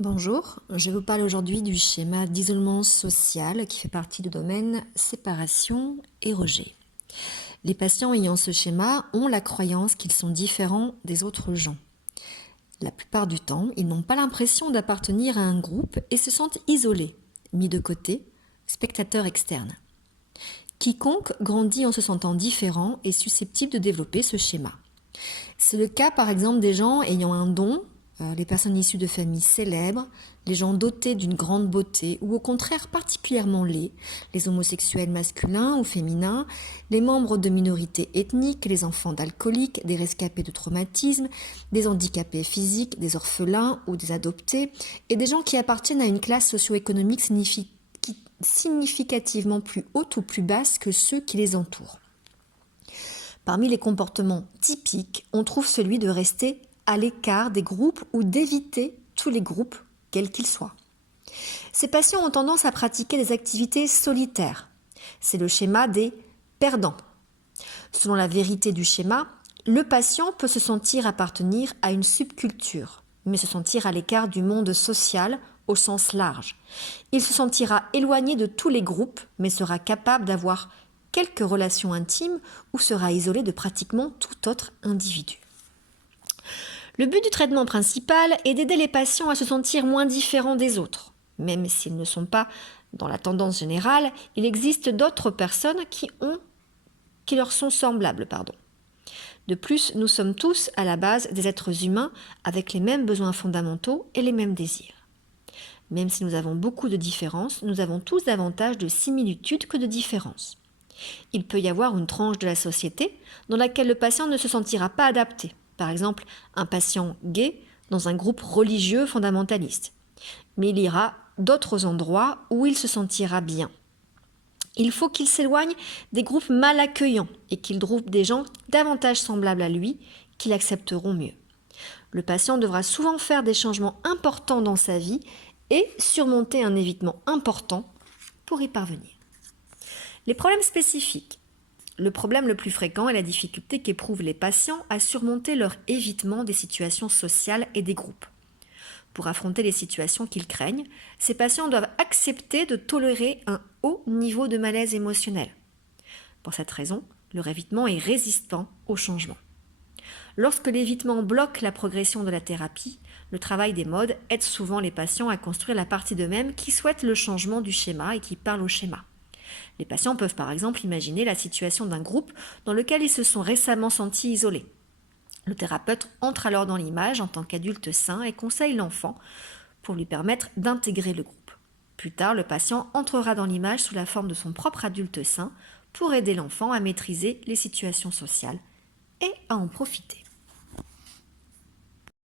Bonjour, je vous parle aujourd'hui du schéma d'isolement social qui fait partie du domaine séparation et rejet. Les patients ayant ce schéma ont la croyance qu'ils sont différents des autres gens. La plupart du temps, ils n'ont pas l'impression d'appartenir à un groupe et se sentent isolés, mis de côté, spectateurs externes. Quiconque grandit en se sentant différent est susceptible de développer ce schéma. C'est le cas par exemple des gens ayant un don, les personnes issues de familles célèbres, les gens dotés d'une grande beauté ou au contraire particulièrement laids, les homosexuels masculins ou féminins, les membres de minorités ethniques, les enfants d'alcooliques, des rescapés de traumatismes, des handicapés physiques, des orphelins ou des adoptés, et des gens qui appartiennent à une classe socio-économique significativement plus haute ou plus basse que ceux qui les entourent. Parmi les comportements typiques, on trouve celui de rester à l'écart des groupes ou d'éviter tous les groupes, quels qu'ils soient. Ces patients ont tendance à pratiquer des activités solitaires. C'est le schéma des perdants. Selon la vérité du schéma, le patient peut se sentir appartenir à une subculture, mais se sentir à l'écart du monde social au sens large. Il se sentira éloigné de tous les groupes, mais sera capable d'avoir quelques relations intimes ou sera isolé de pratiquement tout autre individu. Le but du traitement principal est d'aider les patients à se sentir moins différents des autres. Même s'ils ne sont pas dans la tendance générale, il existe d'autres personnes qui leur sont semblables. De plus, nous sommes tous à la base des êtres humains avec les mêmes besoins fondamentaux et les mêmes désirs. Même si nous avons beaucoup de différences, nous avons tous davantage de similitudes que de différences. Il peut y avoir une tranche de la société dans laquelle le patient ne se sentira pas adapté. Par exemple, un patient gay dans un groupe religieux fondamentaliste. Mais il ira d'autres endroits où il se sentira bien. Il faut qu'il s'éloigne des groupes mal accueillants et qu'il trouve des gens davantage semblables à lui qui l'accepteront mieux. Le patient devra souvent faire des changements importants dans sa vie et surmonter un évitement important pour y parvenir. Les problèmes spécifiques. Le problème le plus fréquent est la difficulté qu'éprouvent les patients à surmonter leur évitement des situations sociales et des groupes. Pour affronter les situations qu'ils craignent, ces patients doivent accepter de tolérer un haut niveau de malaise émotionnel. Pour cette raison, leur évitement est résistant au changement. Lorsque l'évitement bloque la progression de la thérapie, le travail des modes aide souvent les patients à construire la partie d'eux-mêmes qui souhaitent le changement du schéma et qui parlent au schéma. Les patients peuvent par exemple imaginer la situation d'un groupe dans lequel ils se sont récemment sentis isolés. Le thérapeute entre alors dans l'image en tant qu'adulte sain et conseille l'enfant pour lui permettre d'intégrer le groupe. Plus tard, le patient entrera dans l'image sous la forme de son propre adulte sain pour aider l'enfant à maîtriser les situations sociales et à en profiter.